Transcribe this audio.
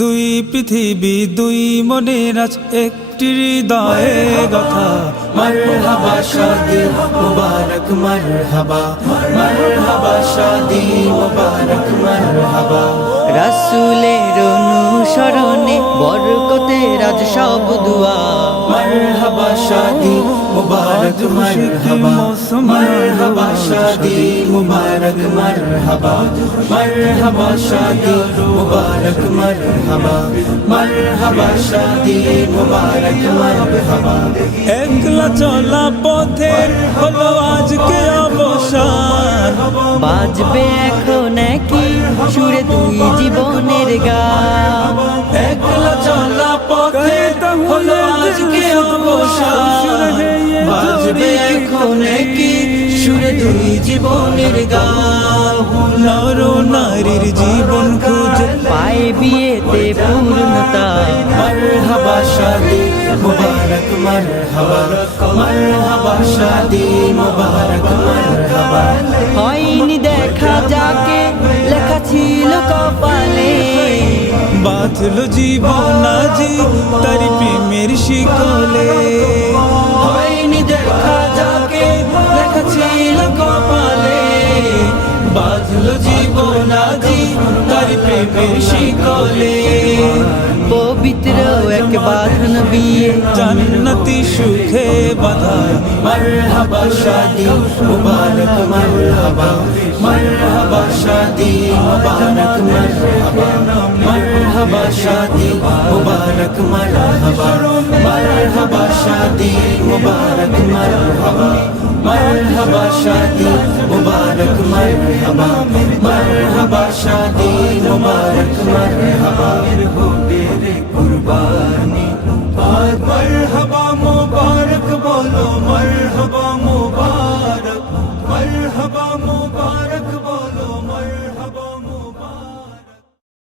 দুই পৃথিবী দুই মনের আজ একটি হৃদয়ে গাথা। মারহাবা শাদি মুবারক মারহাবা, মারহাবা শাদি মুবারক মারহাবা। রাসূলের অনুসরণে বরকতের আজ সব দুয়া। মারহাবা শাদি মুবারক মারহাবা, মারহাবা শাদি মুবারক মারহাবা, মারহাবা শাদি মুবারক মারহাবা, মারহাবা শাদি মুবারক মারহাবা। একলা চলা পথের হলো আজকে অবসান, বাজবে এখন কি সুরে দুই জীবনের গান। একলা চলা পথে হলো আজকে অবসান, বাজবে এখন কি সুরে দুই জীবনের গান। নর নারীর জীবন খুঁজে পায়ে বিয়েতে পূর্ণতা। মারহাবা শাদি মুবারক মারহাবা, মারহাবা শাদি মুবারক মারহাবা। হয়নি দেখা যাকে লেখা ছিল কপালে, বাঁধল জীবন আজি তার প্রেমের শিকলে। হয়নি দেখা যাকে লেখা ছিল কপালে, বাঁধল জীবন আজি তার প্রেমের শিকলে। পবিত্র এক বাঁধন বিয়ে জান্নাতি সুখে বাঁধা। মারহাবা শাদি মুবারক মারহাবা, মারহাবা শাদি মুবারক মারহাবা, মারহাবা শাদি মুবারক মারহাবা, মারহাবা শাদি মুবারক মারহাবা, মারহাবা শাদি মুবারক মারহাবা, মারহাবা শাদি মুবারক মারহাবা। কুরবানি মারহাবা মুবারক বলো, মারহাবা মুবারক।